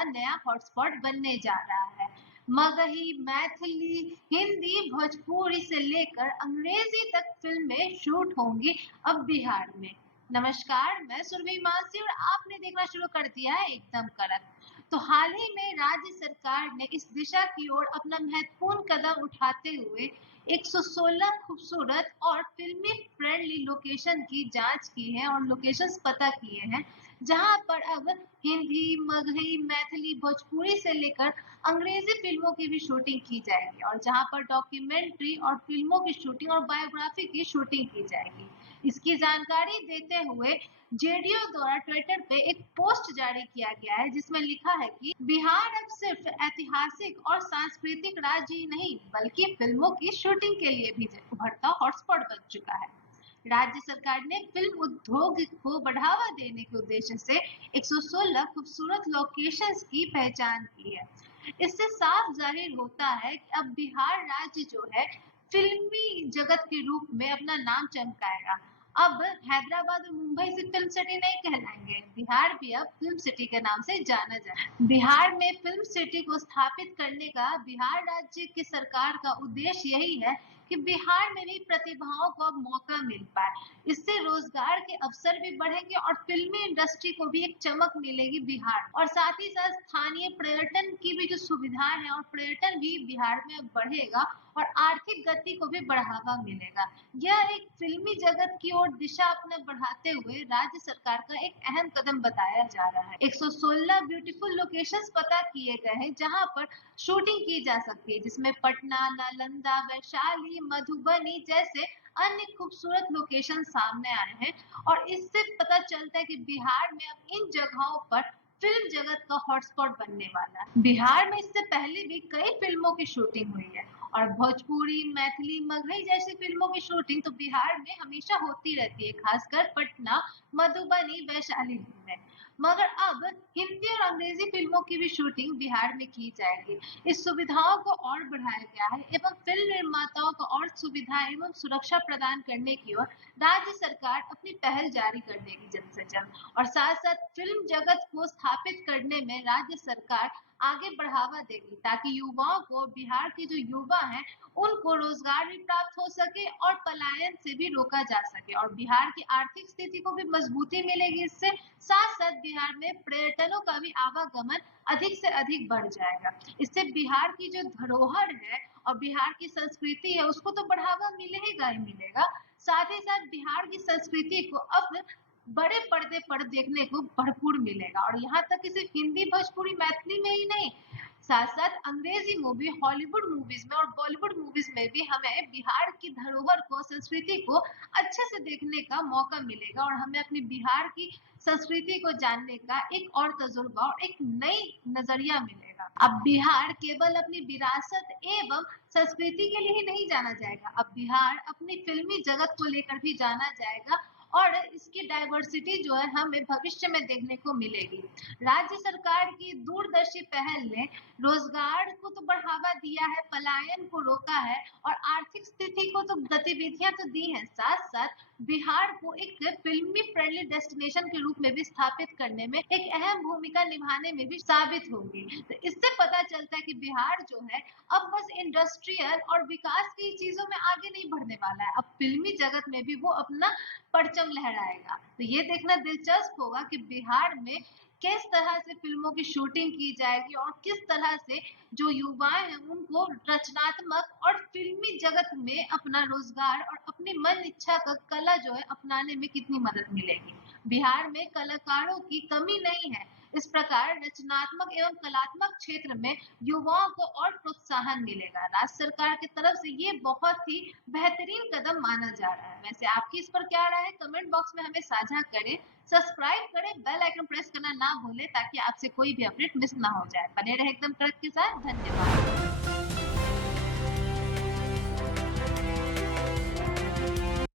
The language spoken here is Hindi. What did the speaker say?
का नया हॉटस्पॉट बनने जा रहा है। मगही, मैथिली, हिंदी, भोजपुरी से लेकर अंग्रेजी तक फिल्में शूट होंगी अब बिहार में। नमस्कार, मैं सुरभि मासी और आपने देखना शुरू कर दिया है एकदम कड़क। तो हाल ही में राज्य सरकार ने इस दिशा की ओर अपना महत्वपूर्ण कदम उठाते हुए 116 खूबसूरत और फिल्मी फ्रेंडली लोकेशन की जांच की है और लोकेशंस पता किए हैं, जहां पर अब हिंदी, मगही, मैथिली, भोजपुरी से लेकर अंग्रेजी फिल्मों की भी शूटिंग की जाएगी और जहां पर डॉक्यूमेंट्री और फिल्मों की शूटिंग और बायोग्राफी की शूटिंग की जाएगी। इसकी जानकारी देते हुए जेडीओ द्वारा ट्विटर पे एक पोस्ट जारी किया गया है, जिसमें लिखा है कि बिहार अब सिर्फ ऐतिहासिक और सांस्कृतिक राज्य ही नहीं बल्कि फिल्मों की शूटिंग के लिए भी उभरता हॉटस्पॉट बन चुका है। राज्य सरकार ने फिल्म उद्योग को बढ़ावा देने के उद्देश्य से 116 खूबसूरत लोकेशंस की पहचान की है। इससे साफ जाहिर होता है कि अब बिहार राज्य जो है फिल्मी जगत के रूप में अपना नाम चमकाएगा। अब हैदराबाद और मुंबई से फिल्म सिटी नहीं कहलाएंगे, बिहार भी अब फिल्म सिटी के नाम से जाना जाए। बिहार में फिल्म सिटी को स्थापित करने का बिहार राज्य की सरकार का उद्देश्य यही है कि बिहार में भी प्रतिभाओं को अब मौका मिल पाए। इससे रोजगार के अवसर भी बढ़ेंगे और फिल्मी इंडस्ट्री को भी एक चमक मिलेगी बिहार, और साथ ही साथ स्थानीय पर्यटन की भी जो सुविधाएं हैं और पर्यटन भी बिहार में बढ़ेगा और आर्थिक गति को भी बढ़ावा मिलेगा। यह एक फिल्मी जगत की ओर दिशा अपने बढ़ाते हुए राज्य सरकार का एक अहम कदम बताया जा रहा है। 116 ब्यूटीफुल लोकेशंस पता किए गए हैं जहां पर शूटिंग की जा सकती है, जिसमें पटना, नालंदा, वैशाली, मधुबनी जैसे अन्य खूबसूरत लोकेशन सामने आए हैं और इससे पता चलता है कि बिहार में अब इन जगहों पर फिल्म जगत का हॉटस्पॉट बनने वाला है। बिहार में इससे पहले भी कई फिल्मों की शूटिंग हुई है और भोजपुरी, मैथिली, मगही जैसी फिल्मों की शूटिंग तो बिहार में हमेशा होती रहती है, खासकर पटना, मधुबनी, वैशाली में। मगर अब हिंदी और अंग्रेजी फिल्मों की भी शूटिंग बिहार में की जाएगी। इस सुविधाओं को और बढ़ाया गया है एवं फिल्म निर्माताओं को और सुविधा एवं सुरक्षा प्रदान करने की ओर राज्य सरकार अपनी पहल जारी कर देगी जल्द से जल्द, और साथ साथ फिल्म जगत को स्थापित करने में राज्य सरकार आगे बढ़ावा देगी ताकि युवाओं को, बिहार के जो युवा हैं उनको रोजगार भी प्राप्त हो सके और पलायन से भी रोका जा सके और बिहार की आर्थिक स्थिति को भी मजबूती मिलेगी। इससे साथ साथ बिहार में पर्यटनों का भी आवागमन अधिक से अधिक बढ़ जाएगा। इससे बिहार की जो धरोहर है और बिहार की संस्कृति है उसको तो बढ़ावा मिलेगा ही मिलेगा, साथ ही साथ बिहार की संस्कृति को अब बड़े पर्दे पर देखने को भरपूर मिलेगा और यहाँ तक कि सिर्फ हिंदी, भोजपुरी, मैथिली में ही नहीं, साथ साथ अंग्रेजी मूवी, हॉलीवुड मूवीज में और बॉलीवुड मूवीज में भी हमें बिहार की धरोहर को, संस्कृति को अच्छे से देखने का मौका मिलेगा और हमें अपनी बिहार की संस्कृति को जानने का एक और तजुर्बा और एक नई नजरिया मिलेगा। अब बिहार केवल अपनी विरासत एवं संस्कृति के लिए ही नहीं जाना जाएगा, अब बिहार अपनी फिल्मी जगत को लेकर भी जाना जाएगा और इसकी डाइवर्सिटी जो है हमें भविष्य में देखने को मिलेगी। राज्य सरकार की दूरदर्शी पहल ने रोजगार को तो बढ़ावा दिया है, पलायन को रोका है और आर्थिक स्थिति को तो गतिविधियां तो दी हैं, साथ साथ बिहार को एक फिल्मी फ्रेंडली डेस्टिनेशन के रूप में भी स्थापित करने में एक अहम भूमिका निभाने में भी साबित होगी। तो इससे पता चलता है कि बिहार जो है अब बस इंडस्ट्रियल और विकास की चीजों में आगे नहीं बढ़ने वाला है, अब फिल्मी जगत में भी वो अपना परचम लहराएगा। तो ये देखना दिलचस्प होगा कि बिहार में किस तरह से फिल्मों की शूटिंग की जाएगी और किस तरह से जो युवाएं हैं उनको रचनात्मक और फिल्मी जगत में अपना रोजगार और अपनी मन इच्छा का कला जो है अपनाने में कितनी मदद मिलेगी। बिहार में कलाकारों की कमी नहीं है, इस प्रकार रचनात्मक एवं कलात्मक क्षेत्र में युवाओं को और प्रोत्साहन मिलेगा। राज्य सरकार की तरफ से ये बहुत ही बेहतरीन कदम माना जा रहा है। वैसे आपकी इस पर क्या राय है, कमेंट बॉक्स में हमें साझा करें, सब्सक्राइब करें, बेल आइकन प्रेस करना ना भूलें ताकि आपसे कोई भी अपडेट मिस ना हो जाए। बने रहे एकदम कड़क के साथ। धन्यवाद।